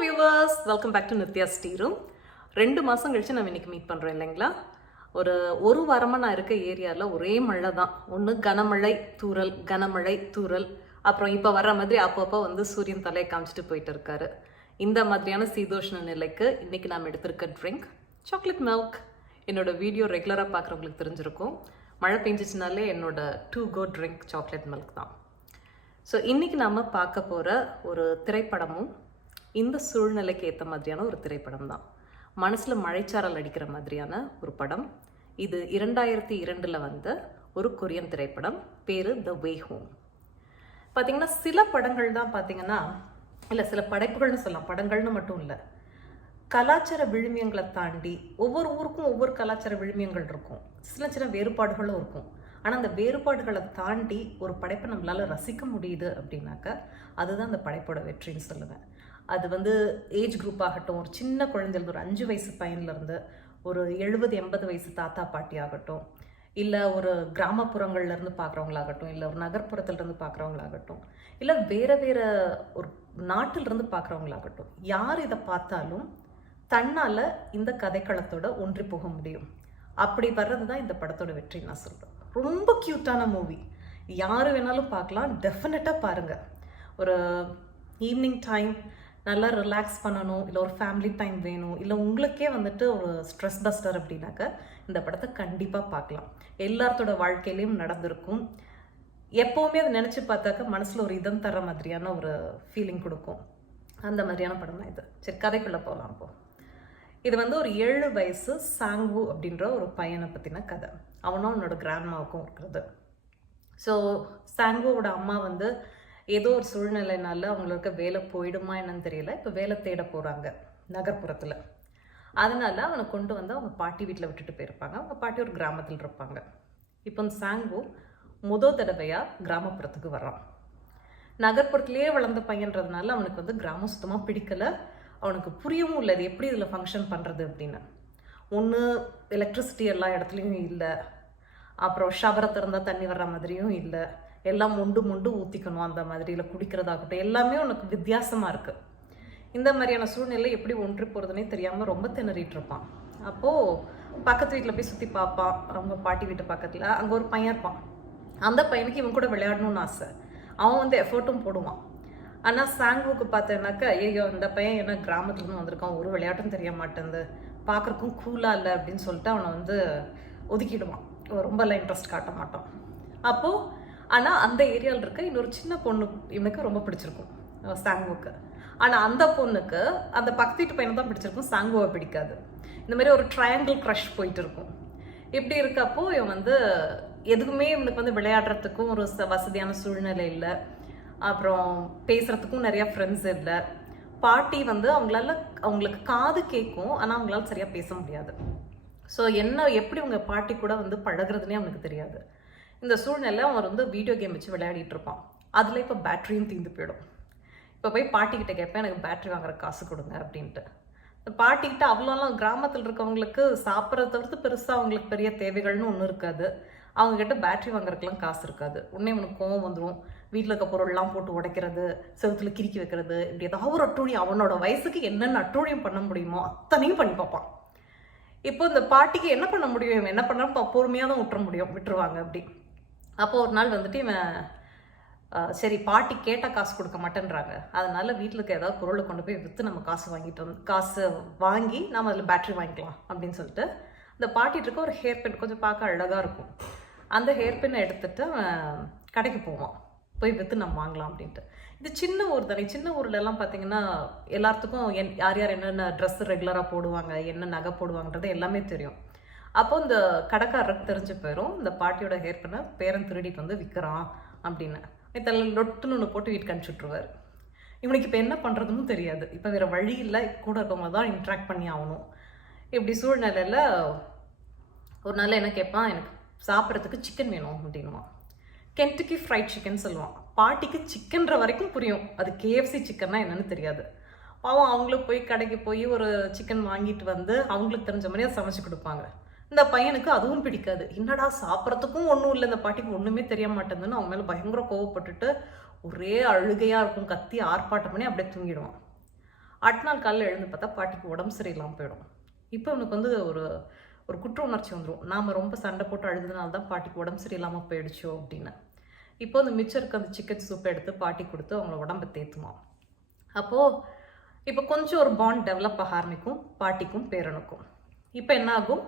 Viewers, welcome back to Nithya ஸ்டீரும். 2 மாதம் கழிச்சு நம்ம இன்னைக்கு மீட் பண்ணுறோம் இல்லைங்களா? ஒரு வாரமாக நான் இருக்க ஏரியாவில் ஒரே மழை தான். ஒன்று கனமழை தூறல், கனமழை தூறல், அப்புறம் இப்போ வர்ற மாதிரி அப்பப்போ சூரியன் தலையை காமிச்சிட்டு போயிட்டு இருக்காரு. இந்த மாதிரியான சீதோஷ்ண நிலைக்கு இன்னைக்கு நாம் எடுத்திருக்க ட்ரிங்க் சாக்லேட் மில்க். என்னோட வீடியோ ரெகுலராக பார்க்குறவங்களுக்கு தெரிஞ்சிருக்கும். மழை பெஞ்சிச்சுனாலே என்னோட to go drink chocolate milk தான். ஸோ இன்றைக்கி நாம் பார்க்க போகிற ஒரு திரைப்படமும் இந்த சூழ்நிலைக்கு ஏற்ற மாதிரியான ஒரு திரைப்படம் தான். மனசில் மழைச்சாரல் அடிக்கிற மாதிரியான ஒரு படம். இது 2002 வந்த ஒரு கொரியன் திரைப்படம். பேர் த வே ஹோம். பார்த்திங்கன்னா சில படங்கள் தான் பார்த்திங்கன்னா, இல்லை சில படைப்புகள்னு சொல்லலாம், படங்கள்னு மட்டும் இல்லை, கலாச்சார விழுமியங்களை தாண்டி ஒவ்வொரு ஊருக்கும் ஒவ்வொரு கலாச்சார விழுமியங்கள் இருக்கும், சின்ன சின்ன வேறுபாடுகளும் இருக்கும். ஆனால் அந்த வேறுபாடுகளை தாண்டி ஒரு படைப்பை நம்மளால் ரசிக்க முடியுது அப்படின்னாக்கா அதுதான் அந்த படைப்போட வெற்றின்னு சொல்லுவேன். அது ஏஜ் குரூப் ஆகட்டும், ஒரு சின்ன குழந்தைலேருந்து ஒரு 5 வயசு பையன்லேருந்து ஒரு 70-80 வயசு தாத்தா பாட்டி ஆகட்டும், இல்லை ஒரு கிராமப்புறங்கள்லேருந்து பார்க்குறவங்களாகட்டும், இல்லை ஒரு நகர்ப்புறத்துலேருந்து பார்க்குறவங்களாகட்டும், இல்லை வேறு வேறு ஒரு நாட்டிலிருந்து பார்க்குறவங்களாகட்டும், யார் இதை பார்த்தாலும் தன்னால் இந்த கதைக்களத்தோட ஒன்றி போக முடியும். அப்படி வர்றது தான் இந்த படத்தோட வெற்றி நான் சொல்கிறேன். ரொம்ப க்யூட்டான மூவி, யார் வேணாலும் பார்க்கலாம், டெஃபினட்டாக பாருங்கள். ஒரு ஈவினிங் டைம் நல்லா ரிலாக்ஸ் பண்ணணும், இல்லை ஒரு ஃபேமிலி டைம் வேணும், இல்லை உங்களுக்கே ஒரு ஸ்ட்ரெஸ் பஸ்டர் அப்படின்னாக்க இந்த படத்தை கண்டிப்பாக பார்க்கலாம். எல்லாத்தோட வாழ்க்கையிலையும் நடந்திருக்கும். எப்போவுமே அதை நினச்சி பார்த்தாக்க மனசில் ஒரு இதம் தர மாதிரியான ஒரு ஃபீலிங் கொடுக்கும். அந்த மாதிரியான படம் தான் இது. சரி, கதைக்குள்ளே போகலாம். அப்போ இது ஒரு 7 வயசு சாங்வு அப்படின்ற ஒரு பையனை பற்றின கதை. அவனும் அவனோட கிராண்ட்மாவுக்கும் இருக்கிறது. ஸோ சாங்குவோட அம்மா ஏதோ ஒரு சூழ்நிலைனால அவங்களுக்கு வேலை போயிடுமா என்னன்னு தெரியல, இப்போ வேலை தேட போகிறாங்க நகர்ப்புறத்தில். அதனால அவனை கொண்டு அவங்க பாட்டி வீட்டில் விட்டுட்டு போயிருப்பாங்க. அவங்க பாட்டி ஒரு கிராமத்தில் இருப்பாங்க. இப்போ இந்த சாங்கு முதல் தடவையாக கிராமப்புறத்துக்கு வர்றான். நகர்ப்புறத்துலேயே வளர்ந்த பையன்றதுனால அவனுக்கு கிராமம் சுத்தமாக பிடிக்கலை. அவனுக்கு புரியவும் இல்லை இது எப்படி இதில் ஃபங்க்ஷன் பண்ணுறது அப்படின்னு. ஒன்று எலக்ட்ரிசிட்டி எல்லா இடத்துலையும் இல்லை, அப்புறம் ஷவரை திறந்தால் தண்ணி வர்ற மாதிரியும் இல்லை, எல்லாம் மொண்டு ஊற்றிக்கணும் அந்த மாதிரி, இல்லை குடிக்கிறதாகட்டும், எல்லாமே உனக்கு வித்தியாசமாக இருக்குது. இந்த மாதிரியான சூழ்நிலை எப்படி ஒன்றி போகிறதுனே தெரியாமல் ரொம்ப திணறிட்டு இருப்பான். அப்போது பக்கத்து வீட்டில் போய் சுற்றி பார்ப்பான். அவங்க பாட்டி வீட்டு பக்கத்தில் அங்கே ஒரு பையன் இருப்பான். அந்த பையனுக்கு இவன் கூட விளையாடணும்னு ஆசை. அவன் எஃபர்ட்டும் போடுவான். ஆனால் சாங்குவுக்கு பார்த்தேன்னாக்கா, ஐயோ இந்த பையன் என்ன கிராமத்துலேருந்து வந்திருக்கான், ஒரு விளையாட்டும் தெரிய மாட்டேங்குது, பார்க்குறக்கும் கூலாக இல்லை அப்படின்னு சொல்லிட்டு அவனை ஒதுக்கிடுவான். ரொம்பலாம் இன்ட்ரெஸ்ட் காட்ட மாட்டான். அப்போது ஆனால் அந்த ஏரியாவில் இருக்க இன்னொரு சின்ன பொண்ணு இவனுக்கு ரொம்ப பிடிச்சிருக்கும் சாங்குவுக்கு. ஆனால் அந்த பொண்ணுக்கு அந்த பக்கத்து வீட்டு பையனை தான் பிடிச்சிருக்கும், சாங்குவை பிடிக்காது. இந்த மாதிரி ஒரு ட்ரையாங்கிள் க்ரஷ் போயிட்டு இருக்கும். இப்படி இருக்கப்போ இவன் எதுக்குமே இவனுக்கு விளையாடுறதுக்கும் ஒரு வசதியான சூழ்நிலை இல்லை, அப்புறம் பேசுகிறதுக்கும் நிறையா ஃப்ரெண்ட்ஸ் இல்லை. பாட்டி அவங்களுக்கு காது கேட்கும், ஆனால் அவங்களால சரியாக பேச முடியாது. ஸோ எப்படி அவங்க பாட்டி கூட பழகிறதுனே அவனுக்கு தெரியாது. இந்த சூழ்நிலை அவன் வீடியோ கேம் வச்சு விளையாடிட்டு இருப்பான். அதில் இப்போ பேட்டரியும் தீர்ந்து போயிடும். இப்போ போய் பாட்டிக்கிட்ட கேட்பேன், எனக்கு பேட்டரி வாங்குற காசு கொடுங்க அப்படின்ட்டு. பாட்டிக்கிட்ட அவ்வளோலாம் கிராமத்தில் இருக்கவங்களுக்கு சாப்பிட்றத தவிர்த்து பெருசாக அவங்களுக்கு பெரிய தேவைகள்னு ஒன்றும் இருக்காது. அவங்கக்கிட்ட பேட்டரி வாங்குறதுக்கெலாம் காசு இருக்காது. உடனே அவனுக்கு கோவம் வந்துடும். வீட்டில் இருக்க பொருள்லாம் போட்டு உடைக்கிறது, செவத்துல கிறுக்கி வைக்கிறது, இப்படி ஏதாவது ஒரு அட்டூழியம், அவனோட வயசுக்கு என்னென்ன அட்டூழியம் பண்ண முடியுமோ அத்தனையும் பண்ணி பார்ப்பான். இப்போ இந்த பாட்டிக்கு என்ன பண்ண முடியும், இவன் என்ன பண்ணாலும் பொறுமையாக தான் விட்டுருவாங்க அப்படி. அப்போ ஒரு நாள் இவன் சரி பாட்டி கேட்டால் காசு கொடுக்க மாட்டேன்றாங்க, அதனால வீட்டில் இருக்க ஏதாவது பொருளை கொண்டு போய் விற்று நம்ம காசு வாங்கி நம்ம அதில் பேட்டரி வாங்கிக்கலாம் அப்படின்னு சொல்லிட்டு இந்த பாட்டிகிட்டு இருக்க ஒரு ஹேர் பின் கொஞ்சம் பார்க்க அழகாக இருக்கும். அந்த ஹேர் பின்னை எடுத்துகிட்டு அவன் கடைக்கு போவான், போய் விற்று நம்ம வாங்கலாம் அப்படின்ட்டு. இது சின்ன ஊர் தானே, சின்ன ஊர்லலாம் பார்த்தீங்கன்னா எல்லாத்துக்கும் யார் யார் என்னென்ன ட்ரெஸ் ரெகுலராக போடுவாங்க, என்ன நகை போடுவாங்கன்றது எல்லாமே தெரியும். அப்போ இந்த கடைக்காரருக்கு தெரிஞ்சு போயிடும் இந்த பாட்டியோட ஹேர் பின்னை பேரன் திருடிட்டு விற்கிறான் அப்படின்னு. இதெல்லாம் லொட்டுன்னு ஒன்று போட்டு வீட்டுக்கு அனுப்பிச்சுட்ருவார். இவனுக்கு இப்போ என்ன பண்ணுறதுன்னு தெரியாது. இப்போ வேறு வழி இல்லை, கூட இருக்கவங்க தான் இன்ட்ராக்ட் பண்ணி ஆகணும். இப்படி சூழ்நிலையில் ஒரு நாள் என்ன கேட்பான், எனக்கு சாப்பிட்றதுக்கு சிக்கன் வேணும் அப்படின்வான். கென்டக்கி ஃப்ரைட் சிக்கன் சொல்லுவான். பாட்டிக்கு சிக்கன்ற வரைக்கும் புரியும், அது KFC சிக்கன்னா என்னன்னு தெரியாது. பாவம் அவங்களுக்கு போய் கடைக்கு போய் ஒரு சிக்கன் வாங்கிட்டு அவங்களுக்கு தெரிஞ்ச மாதிரி அதை சமைச்சு கொடுப்பாங்க. இந்த பையனுக்கு அதுவும் பிடிக்காது. என்னடா சாப்பிட்றதுக்கும் ஒன்றும் இல்லை, இந்த பாட்டிக்கு ஒன்றுமே தெரிய மாட்டேங்குதுன்னு அவங்க மேலே பயங்கர கோவப்பட்டுட்டு ஒரே அழுகையாக இருக்கும், கத்தி ஆர்ப்பாட்டம் பண்ணி அப்படியே தூங்கிடுவான். அடுத்த நாள் காலையில் எழுந்து பார்த்தா பாட்டிக்கு உடம்பு சரியில்லாமல் போயிடும். இப்போ அவனுக்கு வந்து ஒரு ஒரு குற்ற உணர்ச்சி வந்துடும், நாம் ரொம்ப சண்டை போட்டு அழுதுனால தான் பாட்டிக்கு உடம்பு சரியில்லாமல் போயிடுச்சோ அப்படின்னு. இப்போ அந்த மிச்சம் இருக்க அந்த சிக்கன் சூப்பை எடுத்து பாட்டி கொடுத்து அவங்கள உடம்பை தேத்துவான். அப்போது இப்போ கொஞ்சம் ஒரு பாண்ட் டெவலப் ஆக ஆரம்பிக்கும் பாட்டிக்கும் பேரனுக்கும். இப்போ என்ன ஆகும்,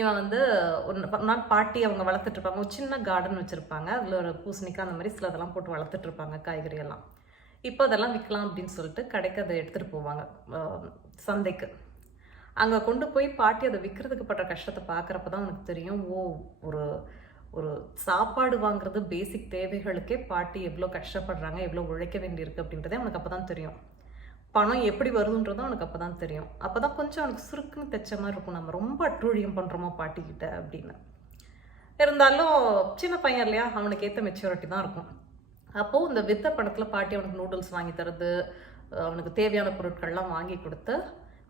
இவன் வந்து ஒரு நாள் பாட்டி அவங்க வளர்த்துட்ருப்பாங்க, ஒரு சின்ன கார்டன் வச்சுருப்பாங்க, அதில் ஒரு பூசணிக்காய் அந்த மாதிரி சில இதெல்லாம் போட்டு வளர்த்துட்ருப்பாங்க காய்கறியெல்லாம். இப்போ அதெல்லாம் விற்கலாம் அப்படின்னு சொல்லிட்டு கடைக்கு அதை எடுத்துகிட்டு போவாங்க சந்தைக்கு. அங்கே கொண்டு போய் பாட்டி அதை விற்கிறதுக்கு படுற கஷ்டத்தை பார்க்குறப்ப தான் எனக்கு தெரியும், ஒரு ஒரு சாப்பாடு வாங்குறது பேசிக் தேவைகளுக்கே பாட்டி எவ்வளோ கஷ்டப்படுறாங்க, எவ்வளோ உழைக்க வேண்டியிருக்கு அப்படின்றதே அவனுக்கு அப்போ தான் தெரியும். பணம் எப்படி வருதுன்றதும் அவனுக்கு அப்போ தான் தெரியும். அப்போ தான் கொஞ்சம் அவனுக்கு சுருக்குன்னு தைச்ச மாதிரி இருக்கும், நம்ம ரொம்ப அட்டூழியம் பண்ணுறோமா பாட்டிக்கிட்ட அப்படின்னு. இருந்தாலும் சின்ன பையன் இல்லையா, அவனுக்கு ஏற்ற மெச்சூரிட்டி தான் இருக்கும். அப்போது இந்த வித்த பணத்தில் பாட்டி அவனுக்கு நூடுல்ஸ் வாங்கி தரது, அவனுக்கு தேவையான பொருட்கள்லாம் வாங்கி கொடுத்து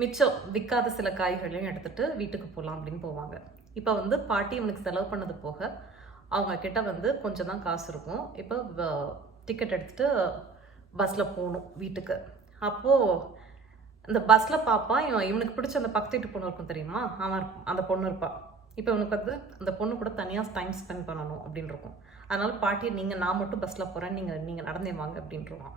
மிச்சம் விற்காத சில காய்களையும் எடுத்துகிட்டு வீட்டுக்கு போகலாம் அப்படின்னு போவாங்க. இப்போ வந்து பாட்டி அவனுக்கு செலவு பண்ணது போக அவங்க கிட்ட வந்து கொஞ்சம் தான் காசு இருக்கும். இப்போ டிக்கெட் எடுத்துகிட்டு பஸ்ஸில் போகணும் வீட்டுக்கு. அப்போது இந்த பஸ்ஸில் பார்ப்பான், இவனுக்கு பிடிச்ச அந்த பக்கத்து வீட்டு பொண்ணு இருக்கும் தெரியுமா, அவன் அந்த பொண்ணு இருப்பாள். இப்போ இவனுக்கு வந்து அந்த பொண்ணு கூட தனியாக டைம் ஸ்பெண்ட் பண்ணணும் அப்படின்னு இருக்கும். அதனால் பாட்டியை நான் மட்டும் பஸ்ஸில் போகிறேன், நீங்கள் நடந்தே வாங்க அப்படின்ட்டுருவான்.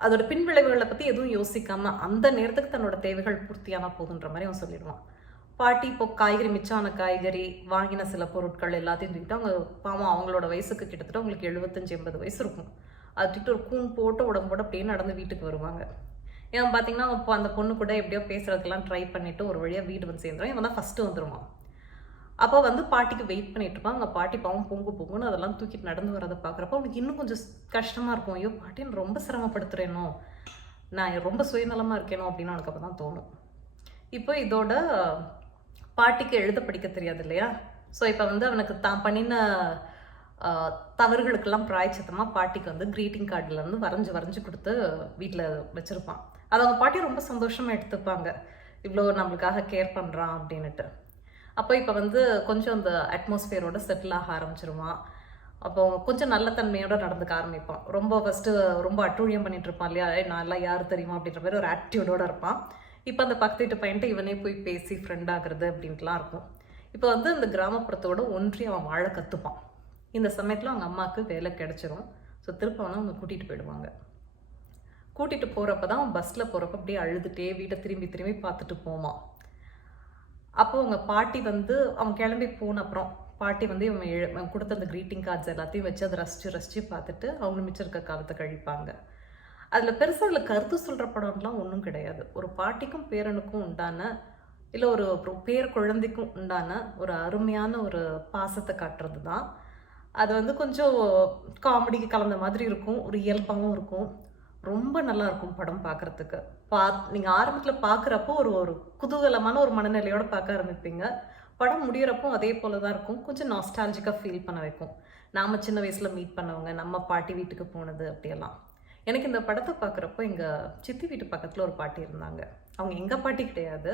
அதோட பின்விளைவுகளை பற்றி எதுவும் யோசிக்காமல் அந்த நேரத்துக்கு தன்னோட தேவைகள் பூர்த்தியான போதுன்ற மாதிரி அவன் சொல்லிடுவான். பாட்டி இப்போ காய்கறி மிச்சமான காய்கறி வாங்கின சில பொருட்கள் எல்லாத்தையும் தூக்கிட்டு அவங்க பாவம் அவங்களோட வயசுக்கு கிட்டத்தட்ட அவங்களுக்கு 75-80 வயசு இருக்கும். அது தூக்கிட்டு ஒரு கூன் போட்டு உடம்போட அப்படியே நடந்து வீட்டுக்கு வருவாங்க. ஏன் பார்த்தீங்கன்னா இப்போ அந்த பொண்ணு கூட எப்படியோ பேசுறதுக்கெல்லாம் ட்ரை பண்ணிவிட்டு ஒரு வழியாக வீடு வந்து சேர்ந்துடும். இவன் தான் ஃபஸ்ட்டு வந்துடுவான். அப்போ வந்து பாட்டிக்கு வெயிட் பண்ணிட்டு இருப்பான். அவங்க பாட்டி பாவம் பொங்குன்னு அதெல்லாம் தூக்கிட்டு நடந்து வரதை பார்க்குறப்ப அவனுக்கு இன்னும் கொஞ்சம் கஷ்டமாக இருக்கும். ஐயோ பாட்டின்னு ரொம்ப சிரமப்படுத்துகிறேனோ, நான் ரொம்ப சுயநலமாக இருக்கேனோ அப்படின்னு அவனுக்கு அப்போ தான் தோணும். இப்போ இதோட பாட்டிக்கு எழுத படிக்க தெரியாது இல்லையா, ஸோ இப்போ வந்து அவனுக்கு தான் பண்ணின தவறுகளுக்கெல்லாம் பிராய்ச்சித்தமாக பாட்டிக்கு வந்து க்ரீட்டிங் கார்டிலேருந்து வரைஞ்சி கொடுத்து வீட்டில் வச்சுருப்பான். அது அவங்க பாட்டி ரொம்ப சந்தோஷமாக எடுத்துப்பாங்க, இவ்வளோ நம்மளுக்காக கேர் பண்ணுறான் அப்படின்னுட்டு. அப்போ இப்போ வந்து கொஞ்சம் அந்த அட்மாஸ்பியரோட செட்டில் ஆக ஆரம்பிச்சிருவான். அப்போ கொஞ்சம் நல்ல தன்மையோட நடந்துக்க ஆரம்பிப்பான். ஃபஸ்ட்டு ரொம்ப அட்டூழியம் பண்ணிட்டு இருப்பான் இல்லையா, நான் எல்லாம் யார் தெரியுமா அப்படின்ற மாதிரி ஒரு ஆட்டிடியூடோடு இருப்பான். இப்போ அந்த பக்கத்து வீட்டு பையன்ட்டு இவனே போய் பேசி ஃப்ரெண்ட் ஆகுறது அப்படின்ட்டுலாம் இருக்கும். இப்போ வந்து இந்த கிராமப்புறத்தோட ஒன்றி அவன் வாழ கற்றுப்பான். இந்த சமயத்தில் அவங்க அம்மாவுக்கு வேலை கிடச்சிரும். ஸோ திரும்ப அவங்க கூட்டிகிட்டு போயிடுவாங்க. கூட்டிகிட்டு போகிறப்ப தான் அவன் பஸ்ஸில் போகிறப்ப அப்படியே அழுதுகிட்டே வீட்டை திரும்பி பார்த்துட்டு போவான். அப்போ அவங்க பாட்டி வந்து அவன் கிளம்பி போன அப்புறம் பாட்டி வந்து இவன் கொடுத்த அந்த க்ரீட்டிங் கார்ட்ஸ் எல்லாத்தையும் வச்சு அதை ரசித்து பார்த்துட்டு அவங்க மிச்சம் இருக்க காலத்தை கழிப்பாங்க. அதில் பெருசாக அதில் கருத்து சொல்கிற படம்லாம் ஒன்றும் கிடையாது. ஒரு பாட்டிக்கும் பேரனுக்கும் உண்டான, இல்லை ஒரு குழந்தைக்கும் உண்டான ஒரு அருமையான ஒரு பாசத்தை காட்டுறது தான். அது வந்து கொஞ்சம் காமெடிக்கு கலந்த மாதிரி இருக்கும், ஒரு இயல்பாகவும் இருக்கும். ரொம்ப நல்லா இருக்கும் படம் பார்க்குறதுக்கு. நீங்கள் ஆரம்பத்தில் பார்க்குறப்போ ஒரு குதூகலமான ஒரு மனநிலையோடு பார்க்க ஆரம்பிப்பீங்க. படம் முடிகிறப்போ அதே போல தான் இருக்கும். கொஞ்சம் நாஸ்டாலஜிக்காக ஃபீல் பண்ண வைக்கும். நாம் சின்ன வயசில் மீட் பண்ணவங்க, நம்ம பாட்டி வீட்டுக்கு போனது அப்படியெல்லாம். எனக்கு இந்த படத்தை பார்க்குறப்போ எங்கள் சித்தி வீட்டு பக்கத்தில் ஒரு பாட்டி இருந்தாங்க. அவங்க எங்கள் பாட்டி கிடையாது,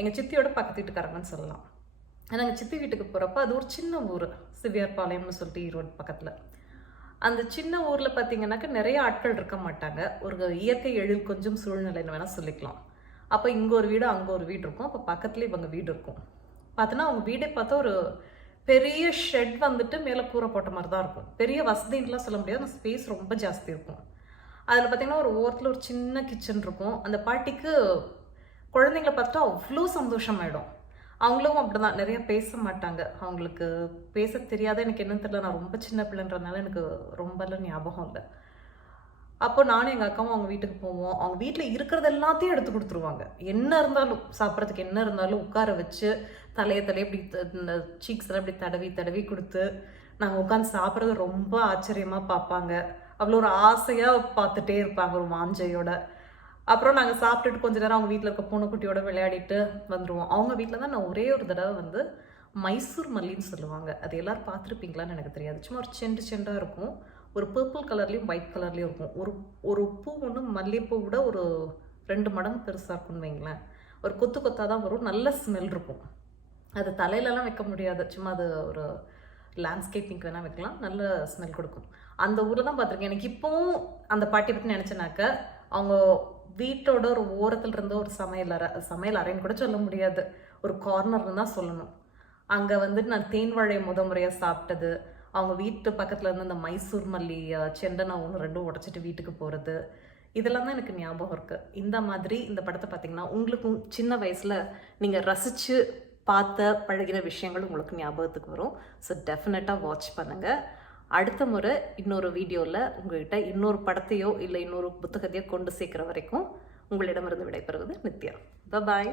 எங்கள் சித்தியோட பக்கத்து வீட்டுக்காரங்கன்னு சொல்லலாம். நாங்கள் சித்தி வீட்டுக்கு போகிறப்ப அது ஒரு சின்ன ஊர், சிவியார்பாளையம்னு சொல்லிட்டு ஈரோடு பக்கத்தில். அந்த சின்ன ஊரில் பார்த்தீங்கன்னாக்கா நிறைய ஆட்கள் இருக்க மாட்டாங்க. ஒரு இயற்கை எழில் கொஞ்சம் சூழ்நிலைன்னு வேணால் சொல்லிக்கலாம். அப்போ இங்கே ஒரு வீடு அங்கே ஒரு வீடு இருக்கும். அப்போ பக்கத்துலேயே இவங்க வீடு இருக்கும். பார்த்தோன்னா அவங்க வீடே பார்த்தா ஒரு பெரிய ஷெட் வந்துட்டு மேலே கூரை போட்ட மாதிரி தான் இருக்கும். பெரிய வசதின்லாம் சொல்ல முடியாது, அந்த ஸ்பேஸ் ரொம்ப ஜாஸ்தி இருக்கும். அதில் பார்த்தீங்கன்னா ஒரு ஓரத்தில் ஒரு சின்ன கிச்சன் இருக்கும். அந்த பாட்டிக்கு குழந்தைங்கள பார்த்துட்டா அவ்வளோ சந்தோஷமாயிடும். அவங்களும் அப்படிதான், நிறைய பேச மாட்டாங்க, அவங்களுக்கு பேச தெரியாத, எனக்கு என்னன்னு தெரியல, நான் ரொம்ப சின்ன பிள்ளைன்றதுனால எனக்கு ரொம்பலாம் ஞாபகம் இல்லை. அப்போ நானும் எங்கள் அக்காவும் அவங்க வீட்டுக்கு போவோம். அவங்க வீட்டில் இருக்கிறது எல்லாத்தையும் எடுத்து கொடுத்துருவாங்க. என்ன இருந்தாலும் சாப்பிட்றதுக்கு என்ன இருந்தாலும் உட்கார வச்சு தலையை இப்படி இந்த சீக்ஸ் எல்லாம் இப்படி தடவி கொடுத்து நாங்கள் உட்காந்து சாப்பிட்றது ரொம்ப ஆச்சரியமாக பார்ப்பாங்க. அவ்வளோ ஒரு ஆசையாக பார்த்துட்டே இருப்பாங்க, ஒரு வாஞ்சையோட. அப்புறம் நாங்கள் சாப்பிட்டுட்டு கொஞ்ச நேரம் அவங்க வீட்டில் இருக்க பூனைக்குட்டியோட விளையாடிட்டு வந்துடுவோம். அவங்க வீட்டில் தான் நான் ஒரே ஒரு தடவை வந்து மைசூர் மல்லின்னு சொல்லுவாங்க, அது எல்லோரும் பார்த்துருப்பீங்களான்னு எனக்கு தெரியாது. சும்மா ஒரு செண்டாக இருக்கும், ஒரு பர்பிள் கலர்லேயும் ஒயிட் கலர்லேயும் இருக்கும். ஒரு பூ ஒன்று மல்லிகைப்பூ விட ஒரு 2 மடங்கு பெருசாக இருக்கும்னு வைங்களேன். ஒரு கொத்தாக தான் வரும், நல்ல ஸ்மெல் இருக்கும். அது தலையிலலாம் வைக்க முடியாது, சும்மா அது ஒரு லேண்ட்ஸ்கேப்பிங்க்கு வேணால் வைக்கலாம், நல்ல ஸ்மெல் கொடுக்கும். அந்த ஊரில் தான் பார்த்துருக்கேன். எனக்கு இப்போவும் அந்த பாட்டி பற்றி நினச்சேனாக்க அவங்க வீட்டோட ஒரு ஓரத்தில் இருந்த ஒரு சமையல் அறைன்னு கூட சொல்ல முடியாது, ஒரு கார்னர்னு தான் சொல்லணும். அங்கே வந்துட்டு நான் தேன் வாழை முறையாக சாப்பிட்டது, அவங்க வீட்டு பக்கத்தில் இருந்து அந்த மைசூர் மல்லி செண்டை ஒன்று ரெண்டும் உடச்சிட்டு வீட்டுக்கு போகிறது, இதெல்லாம் தான் எனக்கு ஞாபகம் இருக்குது. இந்த மாதிரி இந்த படத்தை பார்த்தீங்கன்னா உங்களுக்கும் சின்ன வயசில் நீங்கள் ரசித்து பார்த்த பழகின விஷயங்கள் உங்களுக்கு ஞாபகத்துக்கு வரும். ஸோ டெஃபினட்டாக வாட்ச் பண்ணுங்கள். அடுத்த முறை இன்னொரு வீடியோவில் உங்கள்கிட்ட இன்னொரு படத்தையோ இல்லை இன்னொரு புத்தகத்தையோ கொண்டு சேர்க்குற வரைக்கும் உங்களிடமிருந்து விடைபெறுவது நித்யா. பாய்.